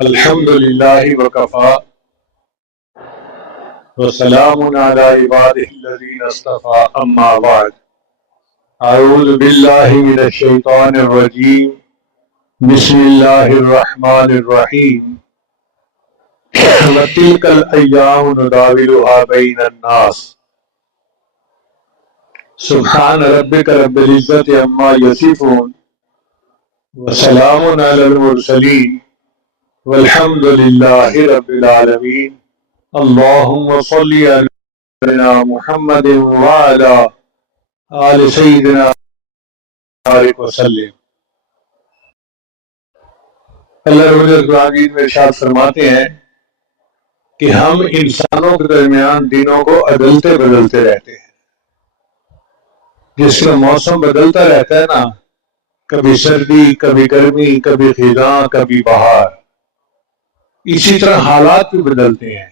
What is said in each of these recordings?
الحمد للہ وکفا وسلام علی عبادہ الذین اصطفى اما بعد اعوذ باللہ من الشیطان الرجیم بسم اللہ الرحمن الرحیم وتلک الایام نداولها بین الناس سبحان ربک رب العزت عما یصفون وسلام علی المرسلین والحمد للہ رب العالمین اللہم صلی علی محمد وعلی آل سیدنا بارک وسلم۔ اللہ رب العالمین میں ارشاد فرماتے ہیں کہ ہم انسانوں کے درمیان دنوں کو عدلتے بدلتے رہتے ہیں۔ جس کا موسم بدلتا رہتا ہے نا، کبھی سردی، کبھی گرمی، کبھی خزاں، کبھی بہار، اسی طرح حالات بھی بدلتے ہیں۔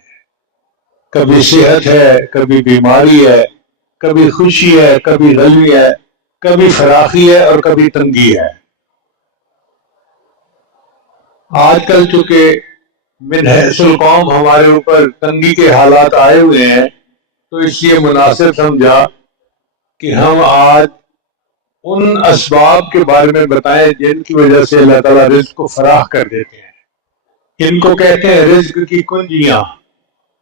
کبھی صحت ہے، کبھی بیماری ہے، کبھی خوشی ہے، کبھی غلبی ہے، کبھی فراخی ہے اور کبھی تنگی ہے۔ آج کل چونکہ من حیث القوم ہمارے اوپر تنگی کے حالات آئے ہوئے ہیں، تو اس لیے مناسب سمجھا کہ ہم آج ان اسباب کے بارے میں بتائیں جن کی وجہ سے اللہ تعالیٰ رزق کو فراخ کر دیتے ہیں۔ ان کو کہتے ہیں رزق کی کنجیاں۔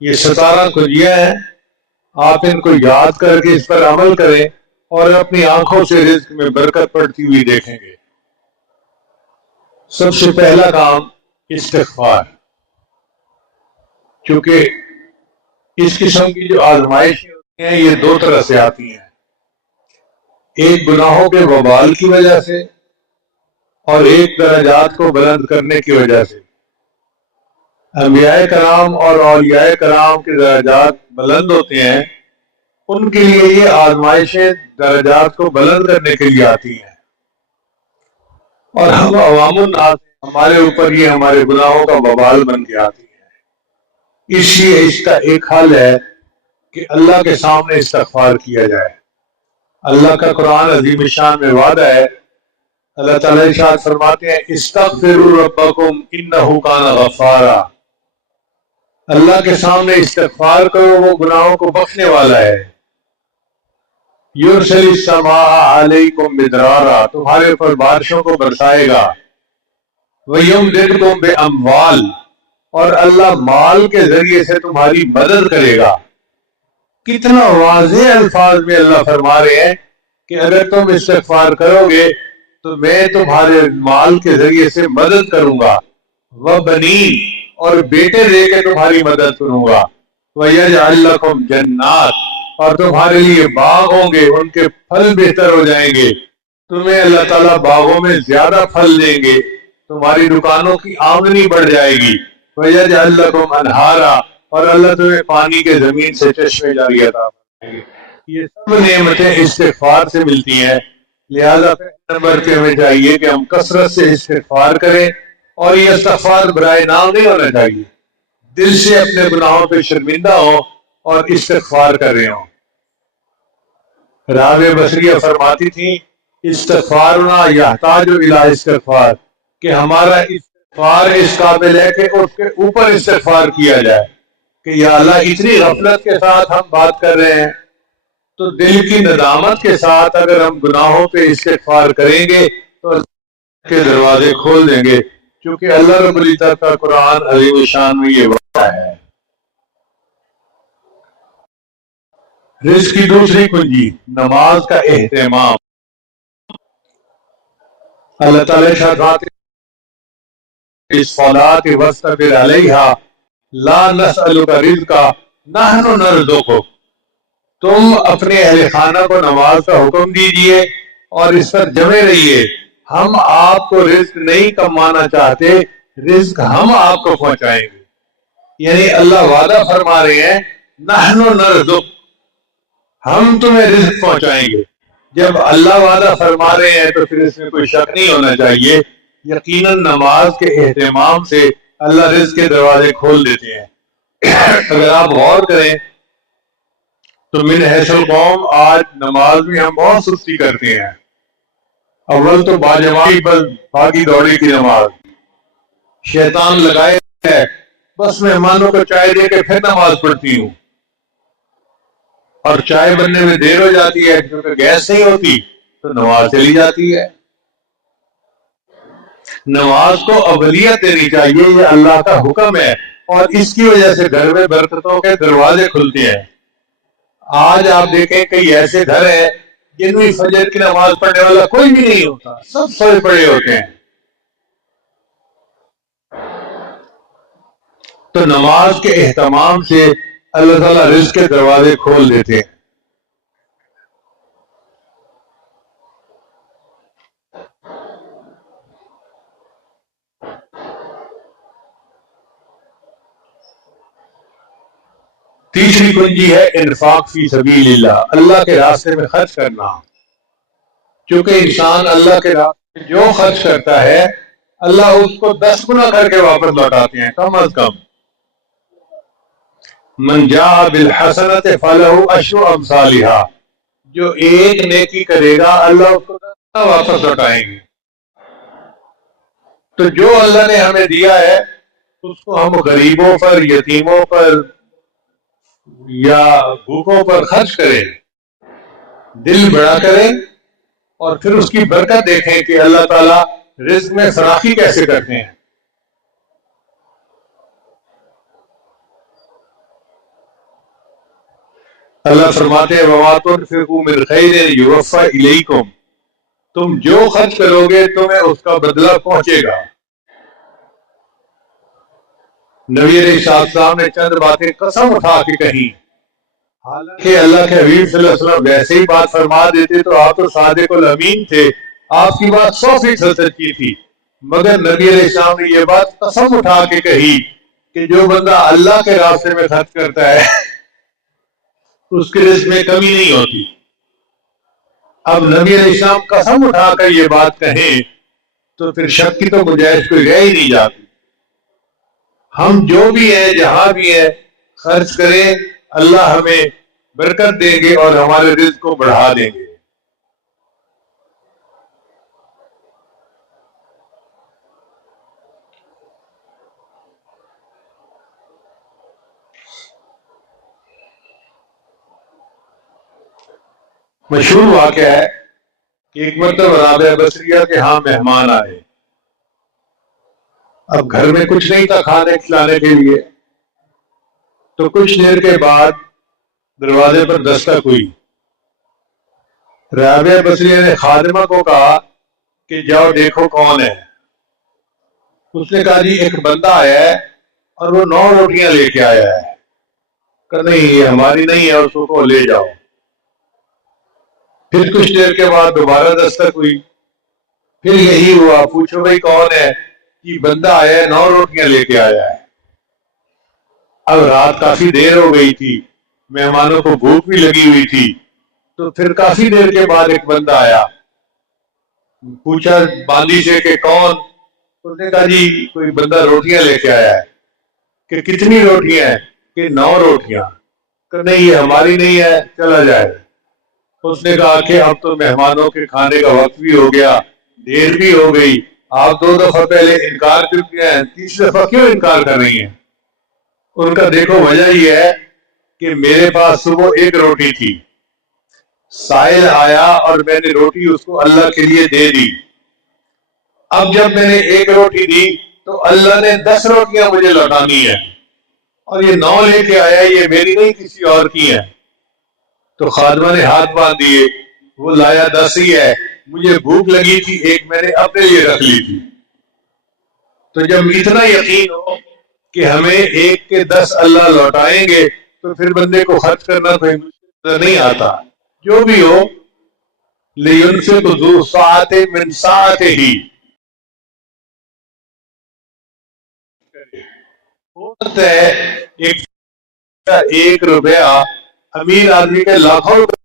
یہ 17 کنجیاں ہیں، آپ ان کو یاد کر کے اس پر عمل کریں اور اپنی آنکھوں سے رزق میں برکت پڑتی ہوئی دیکھیں گے۔ سب سے پہلا کام استغفار، کیونکہ اس قسم کی جو آزمائشیں ہوتی ہیں یہ دو طرح سے آتی ہیں، ایک گناہوں کے وبال کی وجہ سے اور ایک درجات کو بلند کرنے کی وجہ سے۔ انبیاء کرام اور اولیاء کرام کے درجات بلند ہوتے ہیں، ان کے لیے یہ آزمائشیں درجات کو بلند کرنے کے لیے آتی ہیں، اور ہم عوام الناس ہمارے اوپر یہ ہمارے گناہوں کا وبال بن کے آتی ہیں۔ اس لیے اس کا ایک حل ہے کہ اللہ کے سامنے استغفار کیا جائے۔ اللہ کا قرآن عظیم الشان میں وعدہ ہے، اللہ تعالیٰ ارشاد فرماتے ہیں استغفروا ربکم انہ کان غفارا۔ اللہ کے سامنے استغفار کرو، وہ گناہوں کو بخشنے والا ہے۔ یرسل السماء علیکم مدرارا، تمہارے اوپر بارشوں کو برسائے گا۔ ویمددکم باموال، اور اللہ مال کے ذریعے سے تمہاری مدد کرے گا۔ کتنا واضح الفاظ میں اللہ فرما رہے ہیں کہ اگر تم استغفار کرو گے تو میں تمہارے مال کے ذریعے سے مدد کروں گا، وبنین، اور بیٹے دے کے تمہاری مدد کروں گا، وَيَجْعَلْ لَكُمْ جَنَّاتٍ، اور تمہارے لیے باغ ہوں گے، ان کے پھل بہتر ہو جائیں گے، تمہیں اللہ تعالیٰ باغوں میں زیادہ پھل دیں گے، تمہاری دکانوں کی آمدنی بڑھ جائے گی، وَيَجْعَلْ لَكُمْ أَنْهَارًا، اور اللہ تمہیں پانی کے زمین سے چشمے جاری عطا فرمائیں گے۔ یہ سب نعمتیں استغفار سے ملتی ہیں، لہذا پہلے نمبر پہ ہمیں چاہیے کہ ہم کثرت سے استغفار کریں، اور یہ استغفار برائے نام نہیں ہونا چاہیے، دل سے اپنے گناہوں پہ شرمندہ ہو اور استغفار کر رہے ہوں۔ رابعہ بصریہ فرماتی تھی استغفارنا یحتاج الی استغفار، کہ ہمارا استغفار اس قابل ہے کہ اس کے اوپر استغفار کیا جائے کہ یا اللہ اتنی غفلت کے ساتھ ہم بات کر رہے ہیں، تو دل کی ندامت کے ساتھ اگر ہم گناہوں پہ استغفار کریں گے تو اللہ کے دروازے کھول دیں گے، کیونکہ اللہ رب العزت کا قرآن عظیم الشان میں یہ وعدہ ہے۔ رزق کی دوسری کنجی نماز کا اہتمام۔ اللہ تعالیٰ ارشاد فرماتے ہیں الصلاۃ واصطبر علیہا لا نسألک رزقا نحن نرزقک، تم اپنے اہل خانہ کو نماز کا حکم دیجئے اور اس پر جمے رہیے، ہم آپ کو رزق نہیں کمانا چاہتے، رزق ہم آپ کو پہنچائیں گے۔ یعنی اللہ وعدہ فرما رہے ہیں نحن نرزق، ہم تمہیں رزق پہنچائیں گے۔ جب اللہ وعدہ فرما رہے ہیں تو پھر اس میں کوئی شک نہیں ہونا چاہیے، یقیناً نماز کے اہتمام سے اللہ رزق کے دروازے کھول دیتے ہیں۔ اگر آپ غور کریں تو من حیث القوم آج نماز میں ہم بہت سستی کرتے ہیں۔ اول تو باجماعی بس بھاگی دوڑی کی نماز، شیطان لگائے ہے بس مہمانوں کو چائے دے کے پھر نماز پڑھتی ہوں، اور چائے بننے میں دیر ہو جاتی ہے کیونکہ گیس نہیں ہوتی تو نماز چلی جاتی ہے۔ نماز کو اولیت دینی چاہیے، یہ اللہ کا حکم ہے، اور اس کی وجہ سے گھر میں برکتوں کے دروازے کھلتے ہیں۔ آج آپ دیکھیں کئی ایسے گھر ہیں جن میں فجر کی نماز پڑھنے والا کوئی بھی نہیں ہوتا، سب سوئے پڑے ہوتے ہیں۔ تو نماز کے اہتمام سے اللہ تعالیٰ رزق کے دروازے کھول دیتے ہیں۔ تیسری کنجی ہے انفاق فی سبیل اللہ، اللہ کے راستے میں خرچ کرنا۔ چونکہ انسان اللہ کے راستے میں جو خرچ کرتا ہے اللہ اس کو 10 گنا کر کے واپس لوٹاتے ہیں کم از کم۔ من جاء بالحسنۃ فلہ عشر امثالھا، جو ایک نیکی کرے گا اللہ اس کو 10 گنا واپس لوٹائیں گے۔ تو جو اللہ نے ہمیں دیا ہے اس کو ہم غریبوں پر، یتیموں پر یا بھوکوں پر خرچ کریں، دل بڑا کریں، اور پھر اس کی برکت دیکھیں کہ اللہ تعالیٰ رزق میں فراخی کیسے کرتے ہیں۔ اللہ فرماتے ہیں وَمَا تُنْفِقُوا مِنْ خَيْرٍ يُوَفَّ إِلَيْكُمْ، تم جو خرچ کرو گے تمہیں اس کا بدلہ پہنچے گا۔ نبی علیہ السلام نے چند باتیں قسم اٹھا کے کہیں، حالانکہ اللہ کے حبیب صلی اللہ علیہ وسلم ویسے ہی بات فرما دیتے تو آپ تو صادق الامین تھے، آپ کی بات 100% سچی تھی، مگر نبی علیہ السلام نے یہ بات قسم اٹھا کے کہی کہ جو بندہ اللہ کے راستے میں خرچ کرتا ہے اس کے رزق میں کمی نہیں ہوتی۔ اب نبی علیہ السلام قسم اٹھا کر یہ بات کہیں تو پھر شک کی تو گنجائش کوئی رہ ہی نہیں جاتی۔ ہم جو بھی ہیں جہاں بھی ہیں خرچ کریں، اللہ ہمیں برکت دیں گے اور ہمارے رزق کو بڑھا دیں گے۔ مشہور واقعہ ہے کہ ایک مرتبہ رابعہ بصریہ کے ہاں مہمان آئے، اب گھر میں کچھ نہیں تھا کھانے کھلانے کے لیے، تو کچھ دیر کے بعد دروازے پر دستک ہوئی۔ رابعہ بصریہ نے خادمہ کو کہا کہ جاؤ دیکھو کون ہے۔ اس نے کہا جی ایک بندہ آیا ہے اور وہ 9 روٹیاں لے کے آیا ہے۔ کہ نہیں یہ ہماری نہیں ہے، اس کو لے جاؤ۔ پھر کچھ دیر کے بعد دوبارہ دستک ہوئی، پھر یہی ہوا، پوچھو بھائی کون ہے؟ کہ بندہ آیا ہے 9 روٹیاں لے کے آیا ہے۔ اب رات کافی دیر ہو گئی تھی، مہمانوں کو بھوک بھی لگی ہوئی تھی، تو پھر کافی دیر کے بعد ایک بندہ آیا، پوچھا باندی سے کہ کون؟ اس نے کہا جی کوئی بندہ روٹیاں لے کے آیا ہے۔ کہ کتنی روٹیاں ہیں؟ کہ 9 روٹیاں۔ کہ نہیں یہ ہماری نہیں ہے، چلا جائے۔ اس نے کہا کہ اب تو مہمانوں کے کھانے کا وقت بھی ہو گیا، دیر بھی ہو گئی، آپ 2 دفعہ پہلے انکار کر دیا ہے، تیسری دفعہ کیوں انکار کر رہی ہیں؟ ان کا دیکھو وجہ یہ ہے کہ میرے پاس صبح 1 روٹی تھی، سائل آیا اور میں نے روٹی اس کو اللہ کے لیے دے دی، اب جب میں نے 1 روٹی دی تو اللہ نے 10 روٹیاں مجھے لوٹانی ہے، اور یہ 9 لے کے آیا، یہ میری نہیں کسی اور کی ہے۔ تو خادمہ نے ہاتھ باندھ دیے، وہ لایا 10 ہی ہے، مجھے بھوک لگی تھی، 1 میں نے اپنے لیے رکھ لی تھی۔ تو جب اتنا یقین ہو کہ ہمیں 1 کے 10 اللہ لوٹائیں گے تو پھر بندے کو خرچ کرنا کوئی مشکل نہیں آتا۔ جو بھی ہو لِيُنْفِقْ ذُو سَعَةٍ مِّن سَعَتِهِ، ہو سکتا ہے 1 روپیہ امیر آدمی کے لاکھوں روپے۔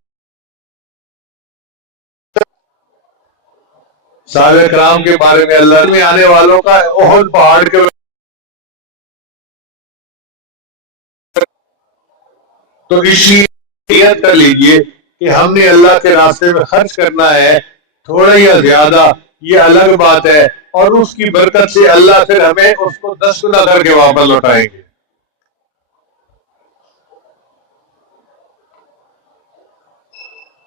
صحابہ کرام کے بارے میں اللہ میں آنے والوں کا احد پہاڑ کے، تو اس لیے نیت کر لیجئے کہ ہم نے اللہ کے راستے میں خرچ کرنا ہے، تھوڑا یا زیادہ یہ الگ بات ہے، اور اس کی برکت سے اللہ پھر ہمیں اس کو 10 گنا کر کے واپس لوٹائیں گے۔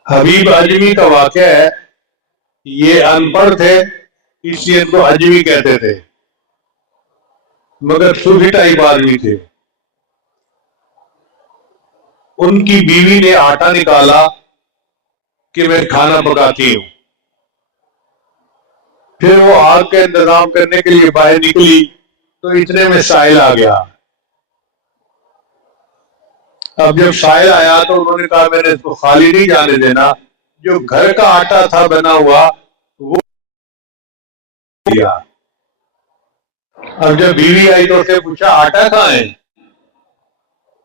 حبیب اجمی کا واقعہ ہے، یہ ان پڑھ تھے اس لیے ان کو اجمی کہتے تھے، مگر صوفی ٹائپ آدمی تھے۔ ان کی بیوی نے آٹا نکالا کہ میں کھانا پکاتی ہوں، پھر وہ آگ کا انتظام کرنے کے لیے باہر نکلی تو اتنے میں سائل آ گیا۔ اب جب سائل آیا تو انہوں نے کہا میں نے اس کو خالی نہیں جانے دینا، جو گھر کا آٹا تھا بنا ہوا وہ دیا۔ اب جب بیوی آئی تو اس سے پوچھا آٹا کہاں ہے؟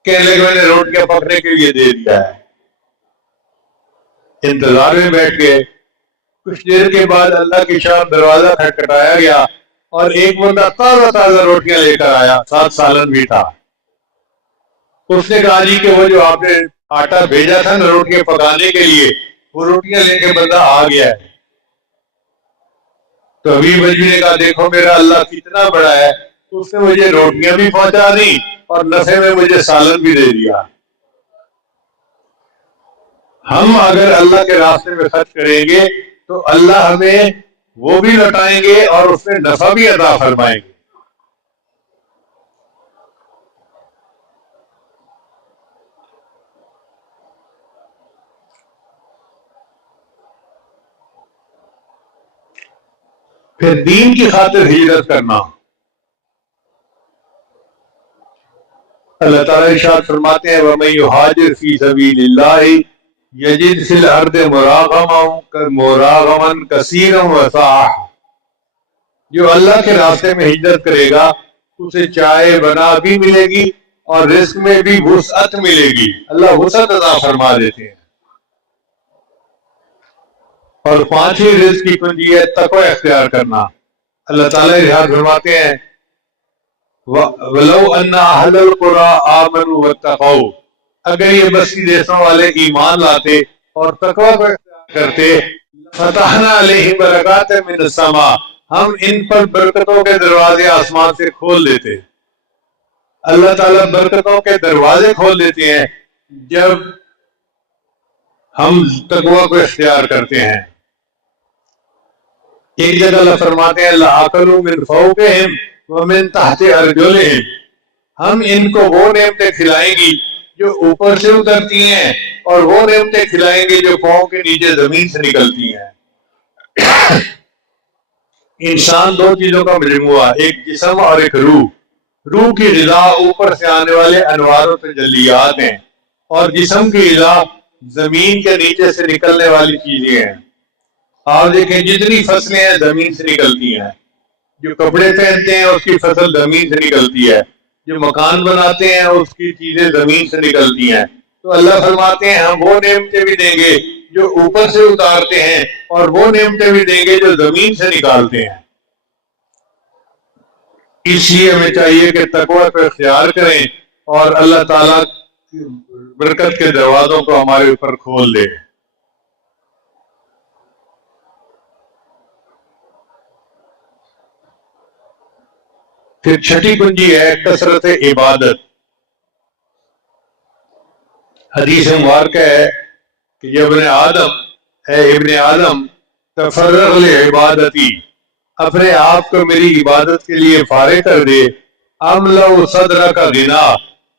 کہنے لگے میں نے روٹیاں پکنے کے لیے دے دیا ہے۔ انتظار میں بیٹھ گئے۔ کچھ دیر کے بعد اللہ کی شان دروازہ کھٹکھٹایا گیا اور ایک بندہ تازہ تازہ روٹیاں لے کر آیا، ساتھ سالن بھی تھا۔ اس نے کہا جی کہ وہ جو آپ نے آٹا بھیجا تھا نا روٹیاں پکانے کے لیے، وہ روٹیاں لے کے بندہ آ گیا ہے۔ تو حبیب اجمی نے کہا دیکھو میرا اللہ کتنا بڑا ہے، اس نے مجھے روٹیاں بھی پہنچا دی اور نفع میں مجھے سالن بھی دے دیا۔ ہم اگر اللہ کے راستے میں خرچ کریں گے تو اللہ ہمیں وہ بھی لوٹائیں گے اور اس میں نفع بھی عطا فرمائیں گے۔ پھر دین کی خاطر ہجرت کرنا۔ اللہ تعالیٰ ارشاد فرماتے ہیں وَمَن يُهَاجِرْ فِي سَبِيلِ اللَّهِ يَجِدْ فِي الْأَرْضِ مُرَاغَمًا كَثِيرًا وَسَعَةً، جو اللہ کے راستے میں ہجرت کرے گا اسے چائے بنا بھی ملے گی اور رزق میں بھی وسعت ملے گی۔ اللہ وسعت عطا فرما دیتے ہیں۔ اور پانچویں رزق کی کنجی ہے تقوی اختیار کرنا۔ اللہ تعالیٰ ارشاد فرماتے ہیں وَلَوْ أَنَّ أَهْلَ الْقُرَىٰ آمَنُوا وَاتَّقَوْا، اگر یہ بستی دیسوں والے ایمان لاتے اور تقوی کو اختیار کرتے فَتَحْنَا عَلَيْهِمْ بَرَكَاتٍ مِّنَ السَّمَاءِ، ہم ان پر برکتوں کے دروازے آسمان سے کھول دیتے۔ اللہ تعالیٰ برکتوں کے دروازے کھول دیتے ہیں جب ہم تقوی کو اختیار کرتے ہیں۔ ایک جگہ اللہ فرماتے ہیں لَأَكَلُوا مِن فَوْقِهِمْ وَمِن تَحْتِ أَرْجُلِهِمْ، ہم ان کو وہ نعمتیں کھلائیں گی جو اوپر سے اترتی ہیں اور وہ نعمتیں کھلائیں گے جو پاؤں کے نیچے زمین سے نکلتی ہیں۔ انسان دو چیزوں کا مجموعہ، ایک جسم اور ایک روح۔ روح کی غذا اوپر سے آنے والے انوار و تجلیات ہیں، اور جسم کی غذا زمین کے نیچے سے نکلنے والی چیزیں ہیں۔ آپ دیکھیں جتنی فصلیں ہیں زمین سے نکلتی ہیں، جو کپڑے پہنتے ہیں اس کی فصل زمین سے نکلتی ہے، جو مکان بناتے ہیں اس کی چیزیں زمین سے نکلتی ہیں۔ تو اللہ فرماتے ہیں ہم وہ نعمتیں بھی دیں گے جو اوپر سے اتارتے ہیں اور وہ نعمتیں بھی دیں گے جو زمین سے نکالتے ہیں۔ اس لیے ہمیں چاہیے کہ تقوی کو اختیار کریں اور اللہ تعالیٰ کی برکت کے دروازوں کو ہمارے اوپر کھول دے۔ پھر چھٹی کنجی ہے کثرت عبادت۔ حدیث مبارکہ ہے کہ یہ ابن آدم تفرغ لعبادتی، اپنے آپ کو میری عبادت کے لیے فارغ کر دے، املأ صدرک غنا،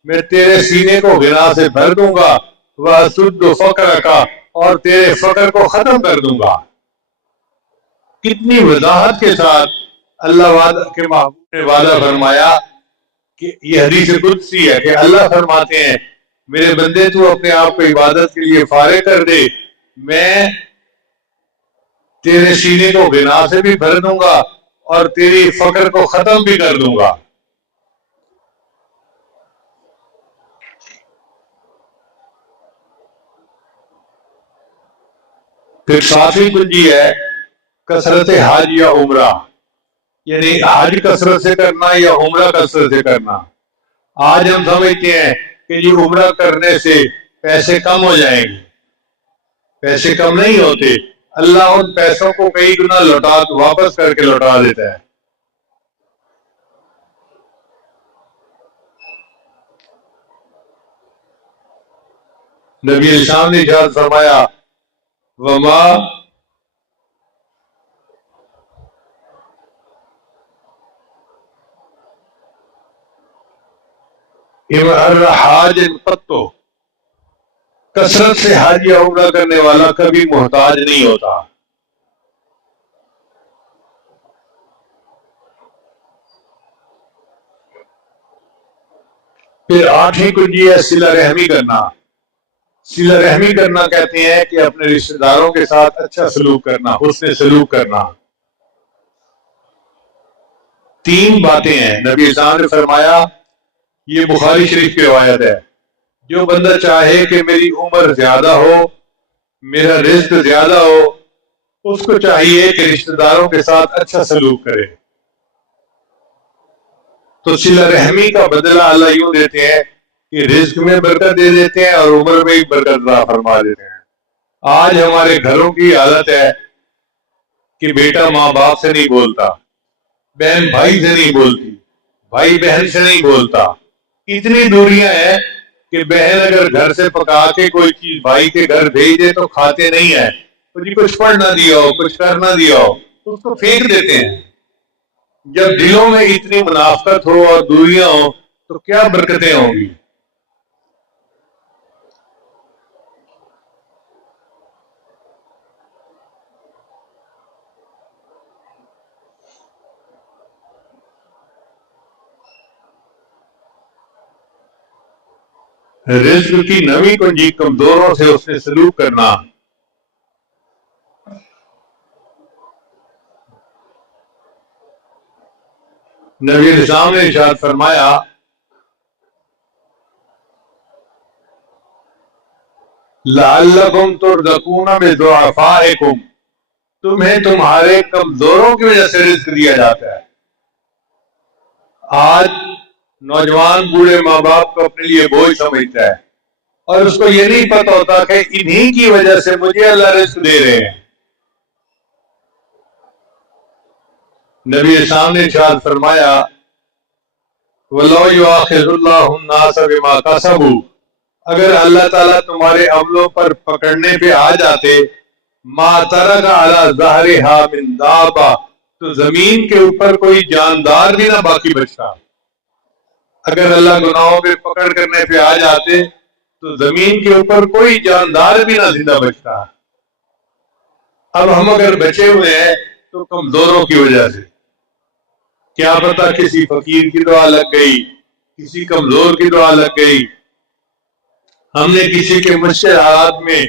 میں تیرے سینے کو غنا سے بھر دوں گا، واسد فقرک، اور تیرے فقر کو ختم کر دوں گا۔ کتنی وضاحت کے ساتھ اللہ کے محبوب نے وعدہ فرمایا کہ یہ حدیث قدسی ہے کہ اللہ فرماتے ہیں میرے بندے تو اپنے آپ کو عبادت کے لیے فارغ کر دے، میں تیرے سینے کو غنا سے بھی بھر دوں گا اور تیری فقر کو ختم بھی کر دوں گا۔ پھر ساتویں کنجی ہے کثرت حج یا عمرہ، یعنی حج کثرت سے کرنا یا عمرہ کثرت سے کرنا۔ آج ہم سمجھتے ہیں کہ یہ عمرہ کرنے سے پیسے کم ہو جائیں گے، پیسے کم نہیں ہوتے۔ اللہ ان پیسوں کو کئی گنا واپس کر کے لوٹا دیتا ہے. نبی الشام نے ارشاد فرمایا وما حاج قطو، کثرت سے حج یا عمرہ کرنے والا کبھی محتاج نہیں ہوتا. پھر آٹھویں کنجی ہے صلہ رحمی کرنا. صلہ رحمی کرنا کہتے ہیں کہ اپنے رشتہ داروں کے ساتھ اچھا سلوک کرنا، حسن سلوک کرنا. تین باتیں ہیں. نبی اسلام نے فرمایا، یہ بخاری شریف کی روایت ہے، جو بندہ چاہے کہ میری عمر زیادہ ہو، میرا رزق زیادہ ہو، اس کو چاہیے کہ رشتہ داروں کے ساتھ اچھا سلوک کرے. تو صلہ رحمی کا بدلہ اللہ یوں دیتے ہیں کہ رزق میں برکت دے دیتے ہیں اور عمر میں بھی برکت عطا فرما دیتے ہیں. آج ہمارے گھروں کی حالت ہے کہ بیٹا ماں باپ سے نہیں بولتا، بہن بھائی سے نہیں بولتی، بھائی بہن سے نہیں بولتا. اتنی دوریاں ہیں کہ بہن اگر گھر سے پکا کے کوئی چیز بھائی کے گھر بھیج دے تو کھاتے نہیں ہیں. جی کچھ پڑھ نہ دیا ہو، کچھ کر نہ دیا ہو، اس کو پھینک دیتے ہیں. جب دلوں میں اتنی منافقت ہو اور دوریاں ہو تو کیا برکتیں ہوں گی. رزق کی نویں کنجی کمزوروں سے اس نے سلوک کرنا. نبی الاسلام نے ارشاد فرمایا لعلکم ترزقون بضعفائکم، تمہیں تمہارے کمزوروں کی وجہ سے رزق دیا جاتا ہے. آج نوجوان بوڑھے ماں باپ کو اپنے لیے بوجھ سمجھتا ہے اور اس کو یہ نہیں پتہ ہوتا کہ انہی کی وجہ سے مجھے اللہ رزق دے رہے ہیں. نبی اسلام نے ارشاد فرمایا وَلَوْ يُؤَاخِذُ اللَّهُ النَّاسَ بِمَا كَسَبُوا، اگر اللہ تعالیٰ تمہارے عملوں پر پکڑنے پہ آ جاتے مَا تَرَكَ عَلَى ظَهْرِهَا مِن دَابَّةٍ، تو زمین کے اوپر کوئی جاندار بھی نہ باقی بچتا. اگر اللہ گناہوں پہ پکڑ کرنے پہ آ جاتے تو زمین کے اوپر کوئی جاندار بھی نہ زندہ بچتا. اب ہم اگر بچے ہوئے ہیں تو کمزوروں کی وجہ سے، کیا پتا کسی فقیر کی دعا لگ گئی، کسی کمزور کی دعا لگ گئی، ہم نے کسی کے مشکل حالات میں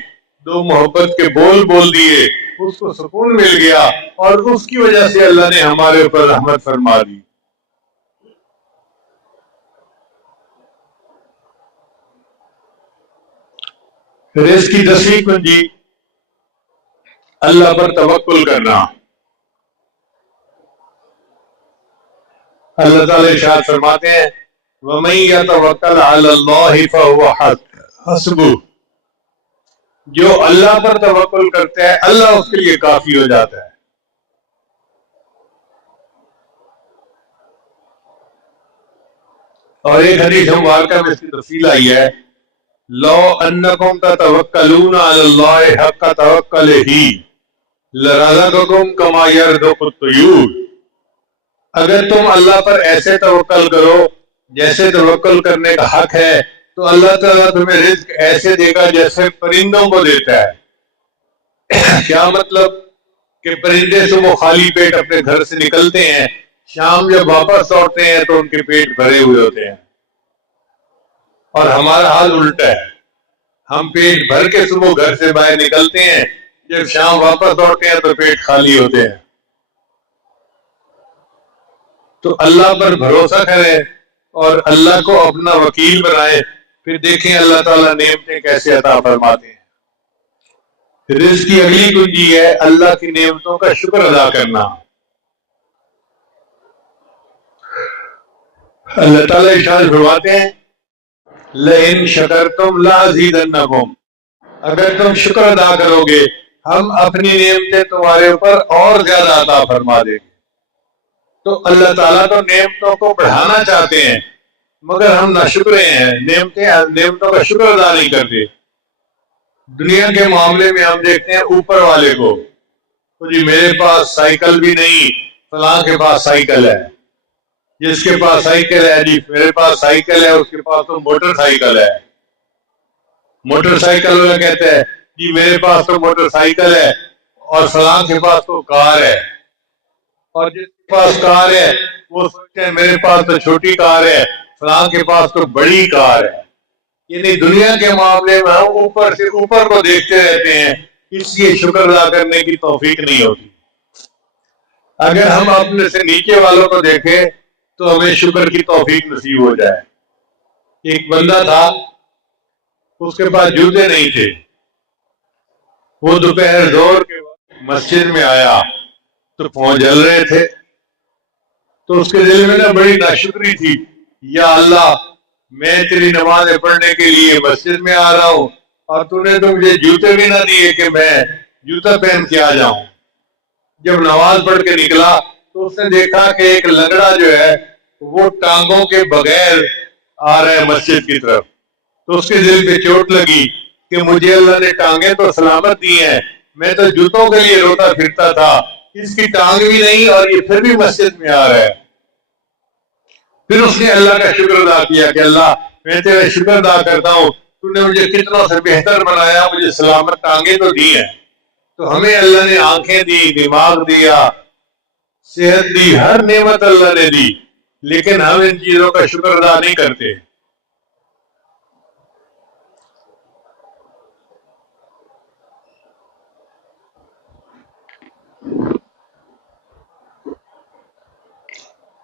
دو محبت کے بول دیے، اس کو سکون مل گیا اور اس کی وجہ سے اللہ نے ہمارے اوپر رحمت فرما دی. رزق کی 10ویں کنجی اللہ پر توکل کرنا. اللہ تعالیٰ ارشاد فرماتے ہیں وَمَن يَتَوَكَّلْ عَلَى اللَّهِ فَهُوَ حَسْبُهُ، جو اللہ پر توکل کرتا ہے اللہ اس کے لیے کافی ہو جاتا ہے. اور ایک حدیث مبارکہ میں اس کی تفصیل آئی ہے لو انکم تتوکلون علی اللہ حق توکلہ لرزقکم کما یرزق الطیور، اگر تم اللہ پر ایسے توکل کرو جیسے توکل کرنے کا حق ہے تو اللہ تعالیٰ تمہیں رزق ایسے دے گا جیسے پرندوں کو دیتا ہے. کیا مطلب کہ پرندے صبح خالی پیٹ اپنے گھر سے نکلتے ہیں، شام جب واپس لوٹتے ہیں تو ان کے پیٹ بھرے ہوئے ہوتے ہیں. اور ہمارا حال الٹا ہے، ہم پیٹ بھر کے صبح گھر سے باہر نکلتے ہیں، جب شام واپس لوٹتے ہیں تو پیٹ خالی ہوتے ہیں. تو اللہ پر بھروسہ کریں اور اللہ کو اپنا وکیل بنائیں، پھر دیکھیں اللہ تعالیٰ نعمتیں کیسے عطا فرماتے ہیں. رزق کی اگلی کنجی ہے اللہ کی نعمتوں کا شکر ادا کرنا. اللہ تعالیٰ ارشاد فرماتے ہیں لَإِن شَكَرْتُمْ لَأَزِيدَنَّكُمْ، اگر تم شکر ادا کرو گے ہم اپنی نعمتیں تمہارے اوپر اور زیادہ عطا فرما دیں گے. تو اللہ تعالیٰ تو نعمتوں کو بڑھانا چاہتے ہیں مگر ہم ناشکرے ہیں، نعمتوں کا شکر ادا نہیں کرتے. دنیا کے معاملے میں ہم دیکھتے ہیں اوپر والے کو، تو جی میرے پاس سائیکل بھی نہیں، فلاں کے پاس سائیکل ہے، جس کے پاس سائیکل ہے جی میرے پاس سائیکل ہے، اس کے پاس تو موٹر سائیکل ہے. موٹر سائیکل والا کہتا ہے جی میرے پاس تو موٹر سائیکل ہے اور فلاں کے پاس تو کار ہے، اور جس کے پاس کار ہے وہ سوچتے ہیں میرے پاس تو چھوٹی کار ہے، فلاں کے پاس تو بڑی کار ہے. یعنی دنیا کے معاملے میں ہم اوپر سے اوپر کو دیکھتے رہتے ہیں، اس لیے شکر ادا کرنے کی توفیق نہیں ہوتی. اگر ہم اپنے سے نیچے والوں کو دیکھیں تو ہمیں شکر کی توفیق نصیب ہو جائے. ایک بندہ تھا، اس کے پاس جوتے نہیں تھے، وہ دوپہر زور کے وقت مسجد میں آیا تو پاؤں جل رہے تھے، تو اس کے دل میں نا بڑی ناشکری تھی، یا اللہ میں تیری نمازیں پڑھنے کے لیے مسجد میں آ رہا ہوں اور تو نے تو مجھے جوتے بھی نہ دیے کہ میں جوتا پہن کے آ جاؤں. جب نماز پڑھ کے نکلا تو اس نے دیکھا کہ ایک لنگڑا جو ہے وہ ٹانگوں کے بغیر آ رہا ہے مسجد کی طرف. تو اس کے دل پہ چوٹ لگی کہ مجھے اللہ نے ٹانگیں تو سلامت دی ہیں، میں تو جوتوں کے لیے روتا پھرتا تھا، اس کی ٹانگ بھی نہیں اور یہ پھر بھی مسجد میں آ رہا ہے. پھر اس نے اللہ کا شکر ادا کیا کہ اللہ میں تیرا شکر ادا کرتا ہوں، تو نے مجھے کتنا سے بہتر بنایا، مجھے سلامت ٹانگیں تو دی ہیں. تو ہمیں اللہ نے آنکھیں دی، دماغ دیا، صحت دی، ہر نعمت اللہ نے دی، لیکن ہم ان چیزوں کا شکر ادا نہیں کرتے.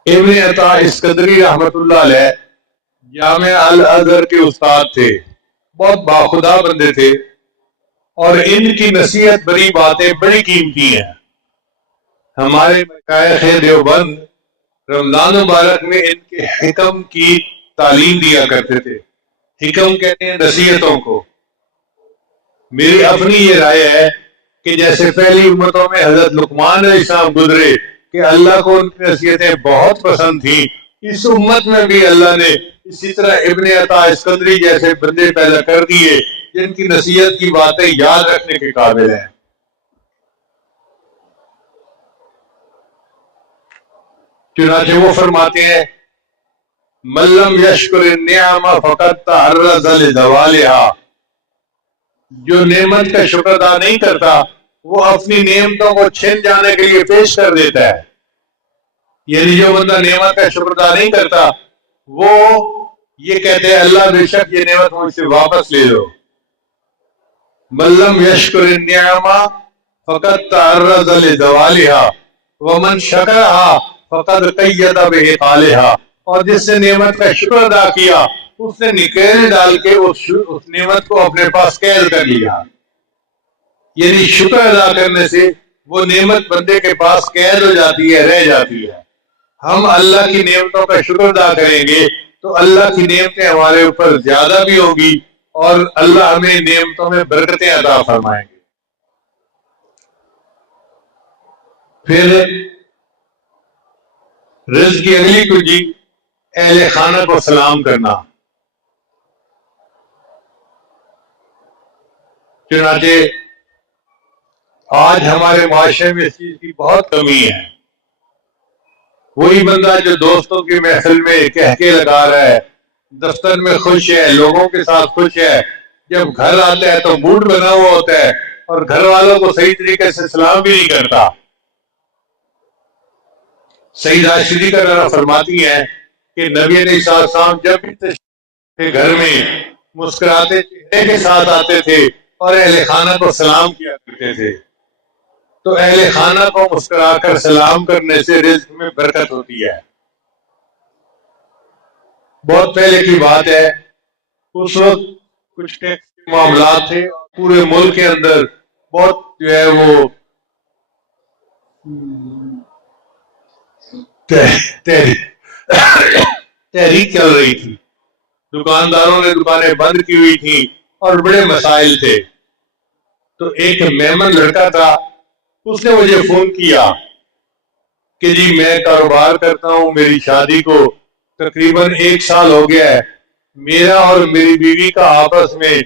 ابن عطا اسکندری رحمت اللہ علیہ جامعہ الازہر کے استاد تھے، بہت باخدا بندے تھے، اور ان کی نصیحت بڑی باتیں بڑی قیمتی ہیں. ہمارے مشائخ دیوبند رمضان مبارک میں ان کے حکم کی تعلیم دیا کرتے تھے. حکم کہتے ہیں نصیحتوں کو. میری اپنی یہ رائے ہے کہ جیسے پہلی امتوں میں حضرت لقمان علیہ السلام گزرے کہ اللہ کو ان کی نصیحتیں بہت پسند تھیں، اس امت میں بھی اللہ نے اسی طرح ابن عطا اسکندری جیسے بندے پیدا کر دیے جن کی نصیحت کی باتیں یاد رکھنے کے قابل ہیں. چنانچہ وہ فرماتے ہیں ملم یشکر النعم فقد تعرض لزوالها، جو نعمت کا شکر ادا نہیں کرتا وہ اپنی نعمتوں کو چھن جانے کے لیے پیش کر دیتا ہے. یعنی جو بندہ نعمت کا شکر ادا نہیں کرتا وہ یہ کہتے ہیں اللہ بے شک یہ نعمت مجھ سے واپس لے لو. ملم یشکر النعم فقد تعرض لزوالها ومن شکرها فقد قید بإقالها، اور جس نے نعمت کا شکر ادا کیا اس نے نکیل ڈال کے اس نعمت کو اپنے پاس قید کر لیا. یعنی شکر ادا کرنے سے وہ نعمت بندے کے پاس قید ہو جاتی ہے، رہ جاتی ہے. ہم اللہ کی نعمتوں کا شکر ادا کریں گے تو اللہ کی نعمتیں ہمارے اوپر زیادہ بھی ہوں گی اور اللہ ہمیں نعمتوں میں برکتیں عطا فرمائیں گے. پھر رزق کی اگلی کنجی اہل خانہ کو سلام کرنا. چنانچہ آج ہمارے معاشرے میں اس چیز کی بہت کمی ہے. وہی بندہ جو دوستوں کی محفل میں کہکے لگا رہا ہے، دفتر میں خوش ہے، لوگوں کے ساتھ خوش ہے، جب گھر آتا ہے تو موڈ بنا ہوا ہوتا ہے اور گھر والوں کو صحیح طریقے سے سلام بھی نہیں کرتا. سیدہ صدیقہ فرماتی ہیں کہ نبی علیہ السلام جب بھی گھر میں مسکراتے چہرے کے ساتھ آتے تھے اور اہل خانہ کو سلام کیا کرتے تھے. تو اہل خانہ کو مسکرا کر سلام کرنے سے رزق میں برکت ہوتی ہے. بہت پہلے کی بات ہے، اس وقت کچھ ٹیکس کے معاملات تھے، پورے ملک کے اندر بہت جو ہے وہ تحریک چل رہی تھی. دکانداروں نے دکانیں بند کی ہوئی تھیں اور بڑے مسائل تھے. تو ایک میمن لڑکا تھا، اس نے مجھے فون کیا کہ جی میں کاروبار کرتا ہوں، میری شادی کو تقریباً 1 سال ہو گیا ہے، میرا اور میری بیوی کا آپس میں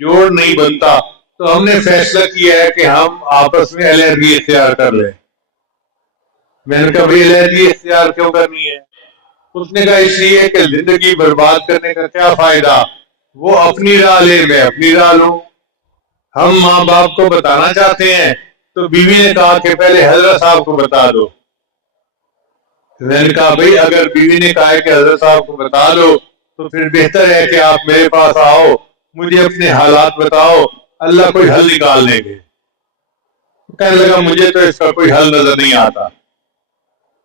جوڑ نہیں بنتا، تو ہم نے فیصلہ کیا ہے کہ ہم آپس میں علیحدگی اختیار کر لیں۔ میں نے کہا بھائی علیحدگی اختیار کیوں کرنی ہے؟ اس نے کہا اس لیے کہ زندگی برباد کرنے کا کیا فائدہ، وہ اپنی راہ لے، میں اپنی راہ لوں۔ ہم ماں باپ کو بتانا چاہتے ہیں تو بیوی نے کہا کہ پہلے حضرت صاحب کو بتا دو۔ میں نے کہا بھائی اگر بیوی نے کہا ہے کہ حضرت صاحب کو بتا دو تو پھر بہتر ہے کہ آپ میرے پاس آؤ، مجھے اپنے حالات بتاؤ، اللہ کوئی حل نکال لیں گے۔ کہنے لگا مجھے تو اس کا کوئی حل نظر نہیں آتا۔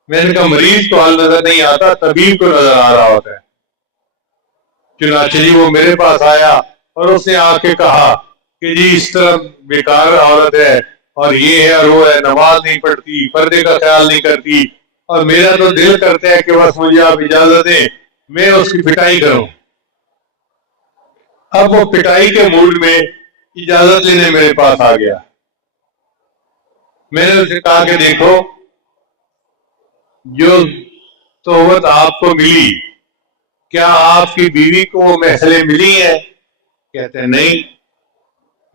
میں نے کہا مریض کو حل نظر نہیں آتا، طبیب کو نظر آ رہا ہوتا ہے۔ چنانچہ جی وہ میرے پاس آیا اور اس نے آ کے کہا کہ جی اس طرح بیکار عورت ہے اور یہ ہے اور وہ ہے، نماز نہیں پڑھتی، پردے کا خیال نہیں کرتی، اور میرا تو دل کرتا ہے کہ بس مجھے آپ اجازت دیں میں اس کی پٹائی کروں۔ اب وہ پٹائی کے موڈ میں اجازت لینے میرے پاس آ گیا۔ میں نے اسے کہا کہ دیکھو جو تہمت آپ کو ملی، کیا آپ کی بیوی کو وہ محفلیں ملی ہیں؟ کہتے ہیں نہیں۔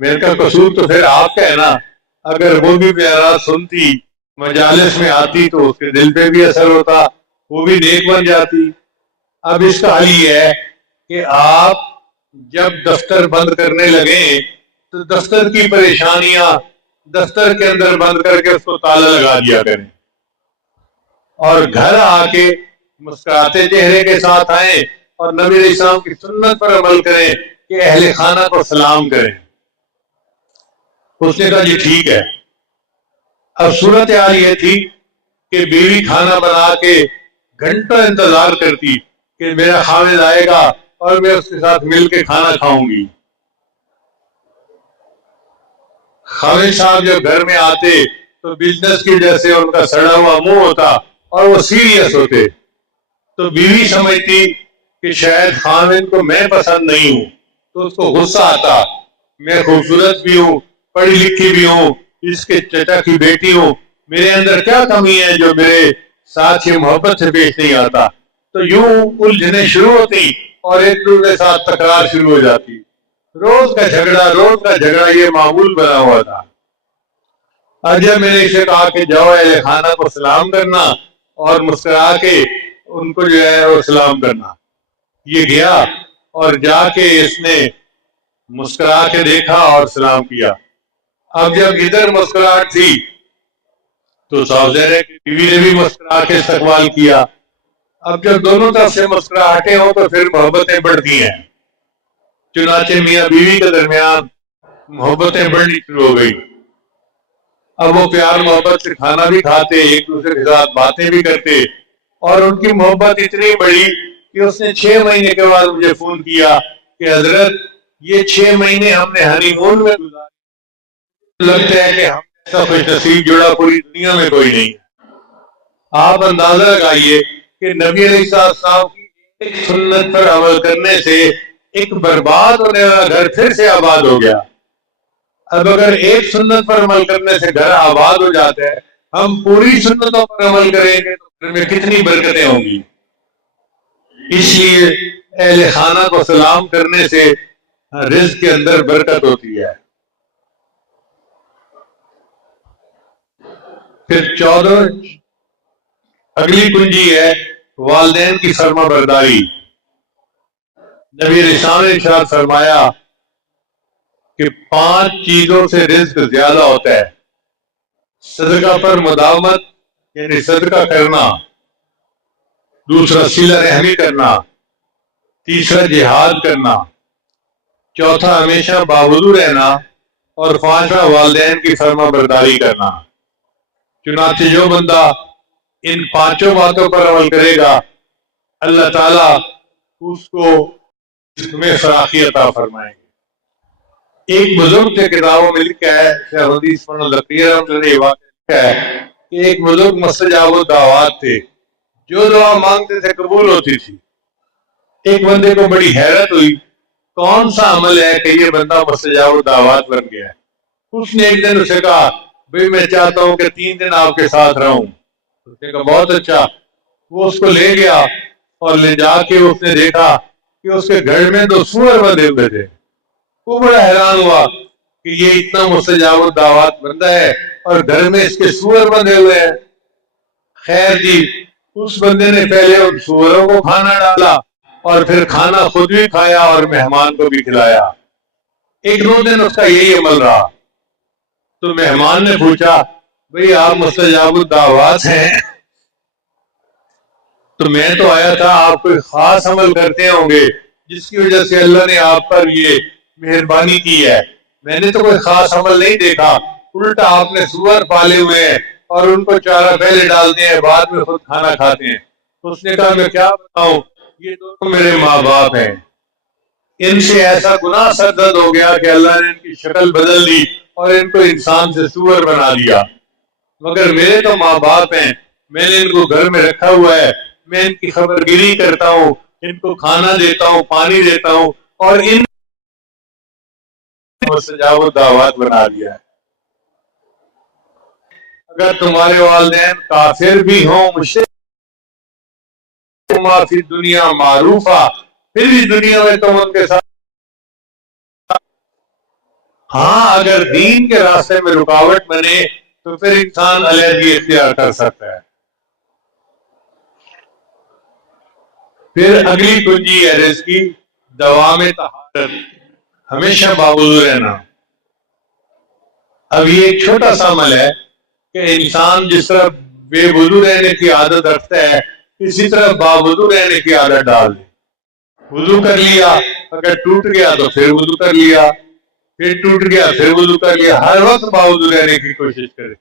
میں نے کہا قصور تو پھر آپ کا ہے نا، اگر وہ بھی بیانات سنتی، مجالس میں آتی تو اس کے دل پہ بھی اثر ہوتا، وہ بھی نیک بن جاتی۔ اب اس کا حل یہ ہے کہ آپ جب دفتر بند کرنے لگیں تو دفتر کی پریشانیاں دفتر کے اندر بند کر کے اس کو تالا لگا دیا کریں، اور گھر آ کے مسکراتے چہرے کے ساتھ آئیں اور نبی علیہ السلام کی سنت پر عمل کریں کہ اہل خانہ کو سلام کریں۔ اس نے کہا جی ٹھیک ہے۔ اب صورتحال یہ تھی کہ بیوی کھانا بنا کے گھنٹوں انتظار کرتی کہ میرا خاوند آئے گا اور میں اس کے ساتھ مل کے کھانا کھاؤں گی۔ خاوند صاحب جب گھر میں آتے تو بزنس کی وجہ سے ان کا سڑا ہوا منہ ہوتا اور وہ سیریس ہوتے، تو بیوی سمجھتی کہ شاید خاوند کو میں پسند نہیں ہوں، تو اس کو غصہ آتا، میں خوبصورت بھی ہوں، پڑھی لکھی بھی ہوں، اس کے چچا کی بیٹی ہوں، میرے اندر کیا کمی ہے جو میرے ساتھ یہ محبت سے پیش نہیں آتا؟ تو یوں الجھنیں شروع ہوتی اور ایک دوسرے کے ساتھ تکرار شروع ہو جاتی، روز کا جھگڑا یہ معمول بنا ہوا تھا۔ آج جب میں نے اسے کہا کہ جاؤ اہل خانہ کو سلام کرنا اور مسکرا کے ان کو جو ہے وہ سلام کرنا، یہ گیا اور جا کے اس نے مسکرا کے دیکھا اور سلام کیا۔ اب جب ادھر مسکراہٹ تھی تو صاحب ظاہر ہے کہ بیوی نے بھی مسکرا کے استقبال کیا۔ اب جب دونوں طرف سے مسکراہٹیں ہوں تو پھر محبتیں بڑھتی ہیں، چنانچہ میاں بیوی کے درمیان محبتیں بڑھنی شروع ہو گئی۔ اب وہ پیار محبت سے کھانا بھی کھاتے، ایک دوسرے کے ساتھ باتیں بھی کرتے، اور ان کی محبت اتنی بڑی کہ اس نے 6 مہینے کے بعد مجھے فون کیا کہ حضرت یہ 6 مہینے ہم نے ہنی مون میں گزارے، لگتا ہے کہ ہم ایسا خوش نصیب جڑا پوری دنیا میں کوئی نہیں۔ آپ اندازہ لگائیے کہ نبی علیہ السلام کی ایک سنت پر عمل کرنے سے ایک برباد ہونے والا گھر پھر سے آباد ہو گیا۔ اب اگر ایک سنت پر عمل کرنے سے گھر آباد ہو جاتا ہے، ہم پوری سنتوں پر عمل کریں گے تو گھر میں کتنی برکتیں ہوں گی۔ اس لیے اہل خانہ کو سلام کرنے سے رزق کے اندر برکت ہوتی ہے۔ پھر 14 اگلی کنجی ہے والدین کی فرما برداری۔ نبی علیہ السلام نے ارشاد فرمایا کہ 5 چیزوں سے رزق زیادہ ہوتا ہے: صدقہ پر مداومت یعنی صدقہ کرنا، دوسرا صلہ رحمی کرنا، تیسرا جہاد کرنا، چوتھا ہمیشہ باوضو رہنا، اور 5واں والدین کی فرما برداری کرنا۔ چنانچہ جو بندہ ان 5 باتوں پر عمل کرے گا اللہ تعالیٰ اس کو رزق میں فراخی عطا فرمائیں گے۔ ایک بزرگ کے کتابوں میں لکھا ہے، شیخ حدیث لکھا ہے کہ ایک بزرگ مستجاب الدعوات تھے، جو دعا مانگتے تھے قبول ہوتی تھی۔ ایک بندے کو بڑی حیرت ہوئی کون سا عمل ہے کہ یہ بندہ مستجاب الدعوات بن گیا ہے۔ اس نے ایک دن اسے کہا بھئی میں چاہتا ہوں کہ 3 دن آپ کے ساتھ رہوں. اس نے کہا بہت اچھا. وہ اس کو لے گیا اور لے جا کے اس نے دیکھا کہ اس کے گھر میں 2 سور بندھے ہوئے تھے. وہ بڑا حیران ہوا کہ یہ اتنا مستجاب الدعوات بندہ ہے اور گھر میں اس کے سور بندھے ہوئے ہیں. خیر جی، اس بندے نے پہلے ان سوروں کو کھانا ڈالا اور پھر کھانا خود بھی کھایا اور مہمان کو بھی کھلایا. 1-2 دن اس کا یہی عمل رہا. تو مہمان نے پوچھا بھئی آپ مستجاب الدعوات ہیں تو میں تو آیا تھا آپ کوئی خاص عمل کرتے ہوں گے جس کی وجہ سے اللہ نے آپ پر یہ مہربانی کی ہے. میں نے تو کوئی خاص عمل نہیں دیکھا، الٹا آپ نے سور پالے ہوئے ہیں اور ان کو چارہ پہلے ڈالتے ہیں بعد میں خود کھانا کھاتے ہیں. اس نے کہا میں کیا بتاؤں، یہ دونوں میرے ماں باپ ہیں. ان سے ایسا گناہ سرزد ہو گیا کہ اللہ نے ان کی شکل بدل دی اور ان کو انسان سے سور بنا دیا. مگر میرے تو ماں باپ ہیں، میں نے ان کو گھر میں رکھا ہوا ہے، میں ان کی خبر گیری کرتا ہوں، ان کو کھانا دیتا ہوں، پانی دیتا ہوں اور ان مستجاب الدعوات بنا دیا ہے. اگر تمہارے والدین کافر بھی ہوں، مشرک فی دنیا معروفہ، پھر بھی دنیا میں تم ان کے ساتھ ہاں اگر دین کے راستے میں رکاوٹ بنے تو پھر انسان علیحدگی اختیار کر سکتا ہے. پھر اگلی کنجی ہے رزق کی دوام طہارت، ہمیشہ باوضو رہنا. اب یہ ایک چھوٹا سا عمل ہے کہ انسان جس طرح بے وضو رہنے کی عادت رکھتا ہے اسی طرح باوضو رہنے کی عادت ڈال دے. وضو کر لیا، اگر ٹوٹ گیا تو پھر وضو کر لیا، پھر ٹوٹ گیا پھر وضو کر لیا. ہر وقت باوضو رہنے کی کوشش کرے.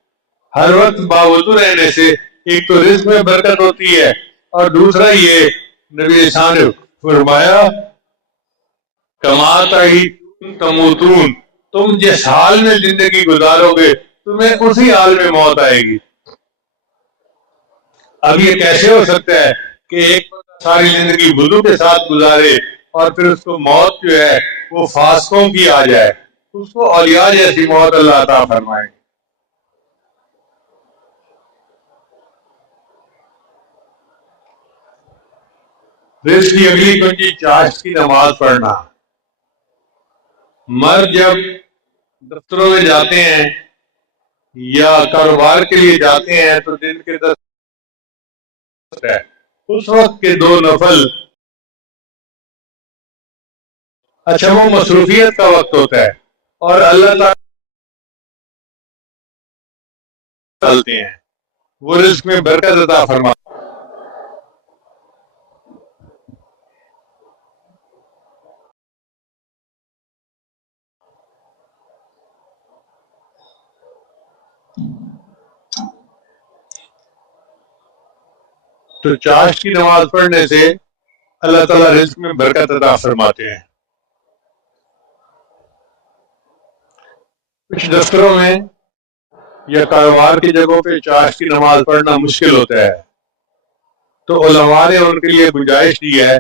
ہر وقت باوضو رہنے سے ایک تو رزق میں برکت ہوتی ہے اور دوسرا یہ نبی شان نے فرمایا کما تموتون، تم جس حال میں زندگی گزارو گے تمہیں اسی حال میں موت آئے گی. اب یہ کیسے ہو سکتا ہے کہ ایک ساری زندگی وضو کے ساتھ گزارے اور پھر اس کو موت جو ہے وہ فاسقوں کی آ جائے، اس کو اولیاء جیسی موت اللہ عطا فرمائے. رزق کی اگلی کنجی چاشت کی نماز پڑھنا. مرد جب دفتروں میں جاتے ہیں یا کاروبار کے لیے جاتے ہیں تو دن کے 10 ہے، اس وقت کے 2 نفل، اچھا وہ مصروفیت کا وقت ہوتا ہے اور اللہ تعالیٰ چلتے ہیں، وہ رزق میں برکت عطا فرما. تو چاشت کی نماز پڑھنے سے اللہ تعالیٰ رزق میں برکت عطا فرماتے ہیں. کچھ دفتروں میں یا کاروبار کی جگہوں پہ چاشت کی نماز پڑھنا مشکل ہوتا ہے تو علماء نے ان کے لیے گنجائش دی ہے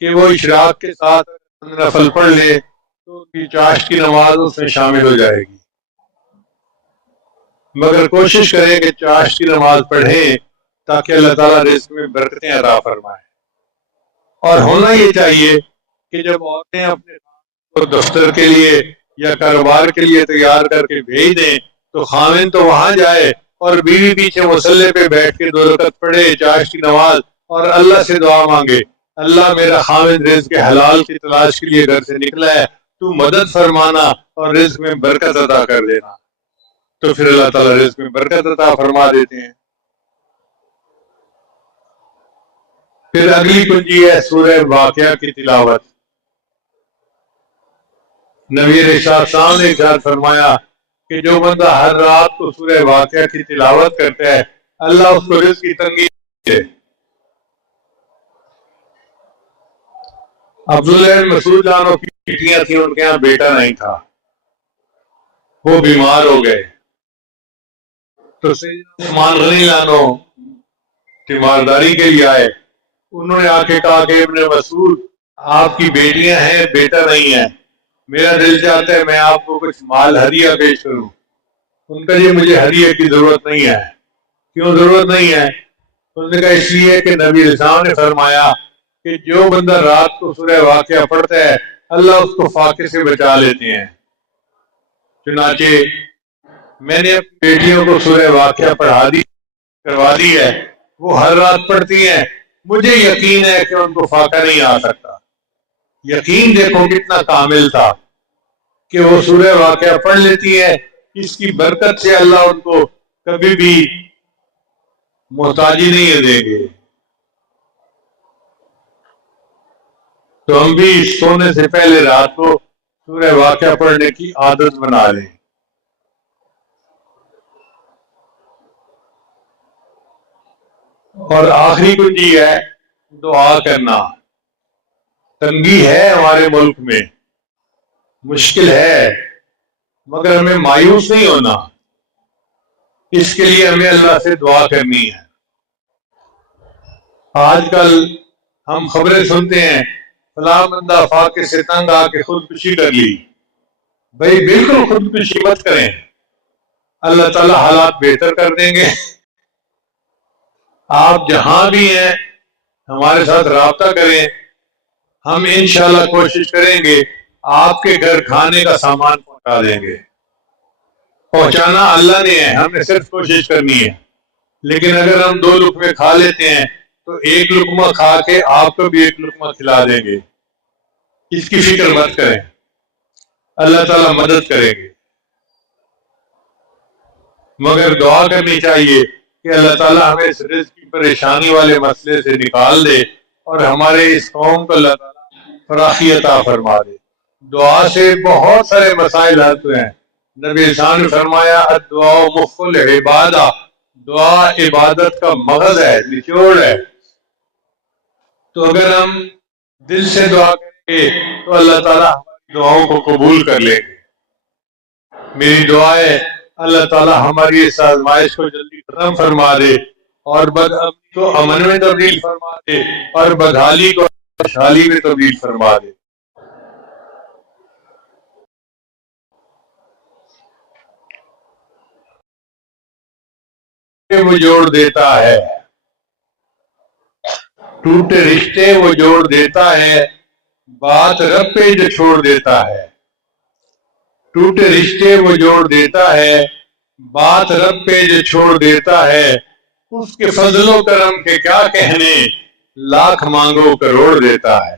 کہ وہ اشراق کے ساتھ نفل پڑھ لے تو ان کی چاشت کی نماز اس میں شامل ہو جائے گی. مگر کوشش کریں کہ چاشت کی نماز پڑھیں تاکہ اللہ تعالیٰ رزق میں برکتیں عطا فرمائے. اور ہونا یہ چاہیے کہ جب عورتیں اپنے دفتر کے لیے یا کاروبار کے لیے تیار کر کے بھیج دیں تو خاوند تو وہاں جائے اور بیوی پیچھے مصلے پہ بیٹھ کے 2 رکعت پڑھے چاشت کی نماز اور اللہ سے دعا مانگے اللہ میرا خاوند رزق کے حلال کی تلاش کے لیے گھر سے نکلا ہے، تو مدد فرمانا اور رزق میں برکت عطا کر دینا. تو پھر اللہ تعالیٰ رزق میں برکت عطا فرما دیتے ہیں. پھر اگلی کنجی ہے سورہ واقعہ کی تلاوت. نبی رسالت نے ارشاد فرمایا کہ جو بندہ ہر رات کو سورہ واقعہ کی تلاوت کرتا ہے اللہ اس کو رزق کی تنگی ہے. عبداللہ بن مسعود جانو کی بیٹیاں تھیں، ان کے یہاں بیٹا نہیں تھا، وہ بیمار ہو گئے تو سیدنا عثمان غنی لانو تیمارداری کے لیے آئے. انہوں نے آ کے کہا کہ ابن مسعود آپ کی بیٹیاں ہیں بیٹا نہیں ہے، میرا دل چاہتا ہے میں آپ کو کچھ مال ہدیہ پیش کروں. ان کا یہ مجھے ہدیہ کی ضرورت نہیں ہے. کیوں ضرورت نہیں ہے؟ انہوں نے کہا اس لیے کہ نبی السلام نے فرمایا کہ جو بندہ رات کو سورہ واقعہ پڑھتا ہے اللہ اس کو فاقے سے بچا لیتے ہیں. چنانچہ میں نے اپنی بیٹیوں کو سورہ واقعہ کروا دی ہے. وہ ہر رات پڑھتی ہیں. مجھے یقین ہے کہ ان کو فاقہ نہیں آ سکتا. یقین دیکھو کتنا کامل تھا کہ وہ سورہ واقعہ پڑھ لیتی ہے. اس کی برکت سے اللہ ان کو کبھی بھی محتاجی نہیں دیں گے. تو ہم بھی سونے سے پہلے رات کو سورہ واقعہ پڑھنے کی عادت بنا لیں. اور آخری کنجی ہے دعا کرنا. تنگی ہے ہمارے ملک میں، مشکل ہے، مگر ہمیں مایوس نہیں ہونا. اس کے لیے ہمیں اللہ سے دعا کرنی ہے. آج کل ہم خبریں سنتے ہیں فلاں بندہ فاقے سے تنگ آ کے خودکشی کر لی. بھائی بالکل خودکشی مت کریں، اللہ تعالی حالات بہتر کر دیں گے. آپ جہاں بھی ہیں ہمارے ساتھ رابطہ کریں. ہم انشاءاللہ کوشش کریں گے آپ کے گھر کھانے کا سامان پہنچا دیں گے. پہنچانا اللہ نے ہے، ہم نے صرف کوشش کرنی ہے. لیکن اگر ہم 2 لقمے کھا لیتے ہیں تو 1 لقمہ کھا کے آپ کو بھی 1 لقمہ کھلا دیں گے. اس کی فکر مت کریں، اللہ تعالیٰ مدد کریں گے. مگر دعا کرنی چاہیے کہ اللہ تعالیٰ ہمیں اس رزق کی پریشانی والے مسئلے سے نکال دے اور ہمارے اس قوم کو اللہ تعالیٰ فراخی عطا فرما دے. دعا سے بہت سارے مسائل حل ہوئے ہیں. نبی انسان نے فرمایا الدعاء مخ العبادہ، دعا عبادت کا مغز ہے، نچوڑ ہے. تو اگر ہم دل سے دعا کریں گے تو اللہ تعالیٰ ہماری دعاؤں کو قبول کر لیں گے. میری دعا ہے اللہ تعالیٰ ہماری اس آزمائش کو جلدی ختم فرما دے اور بدامنی کو امن میں تبدیل فرما دے اور بدحالی کو خوشحالی میں تبدیل فرما دے. وہ جوڑ دیتا ہے، ٹوٹے رشتے وہ جوڑ دیتا ہے، بات رب پہ جو چھوڑ دیتا ہے. ٹوٹے رشتے وہ جوڑ دیتا ہے، بات رب پہ جو چھوڑ دیتا ہے. اس کے فضل و کرم کے کیا کہنے، لاکھ مانگو کروڑ دیتا ہے.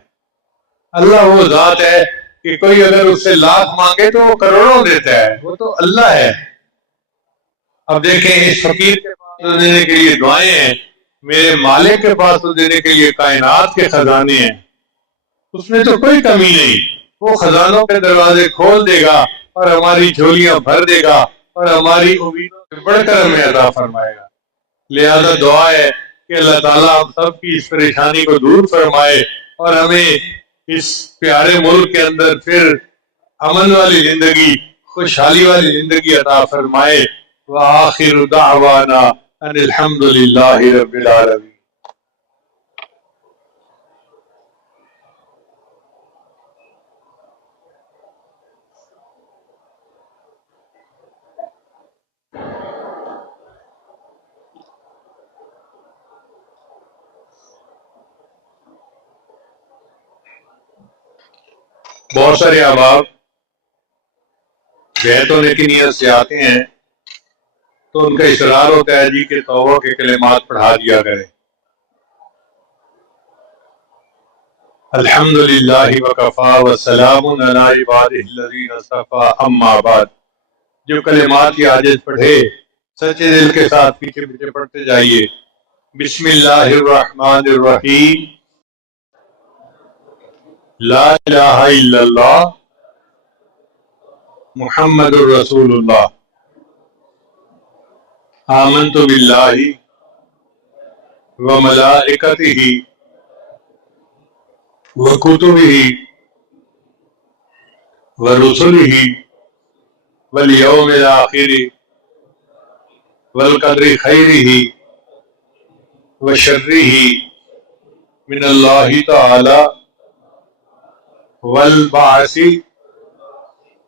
اللہ وہ ذات ہے کہ کوئی اگر اس سے لاکھ مانگے تو وہ کروڑوں دیتا ہے. وہ تو اللہ ہے. اب دیکھیں اس فقیر کے پاس دینے کے لیے دعائیں ہیں، میرے مالک کے پاس دینے کے لیے کائنات کے خزانے ہیں. اس میں تو کوئی کمی نہیں. وہ خزانوں کے دروازے کھول دے گا اور ہماری جھولیاں بھر دے گا اور ہماری امیدوں سے بڑھ کر ہمیں عطا فرمائے گا. لہذا دعا ہے کہ اللہ تعالیٰ ہم سب کی اس پریشانی کو دور فرمائے اور ہمیں اس پیارے ملک کے اندر پھر امن والی زندگی، خوشحالی والی زندگی عطا فرمائے. وآخر دعوانا ان الحمد للہ رب العالمین. بہت سارے احباب بیعت ہونے کی نیت سے آتے ہیں تو ان کا اصرار ہوتا ہے جی کہ توبہ کے کلمات پڑھا دیا کریں. الحمدللہ وکفا وسلام علی عبادہ الذین اصطفی اما بعد. جو کلمات کی عاجز پڑھے سچے دل کے ساتھ پیچھے پیچھے پڑھتے جائیے. بسم اللہ الرحمن الرحیم. لا الہ الا اللہ محمد الرسول اللہ. آمنت باللہ وملائکتہ وکتبہ ورسلہ والیوم الآخر والقدر خیرہ وشرہ من اللہ تعالی والبعث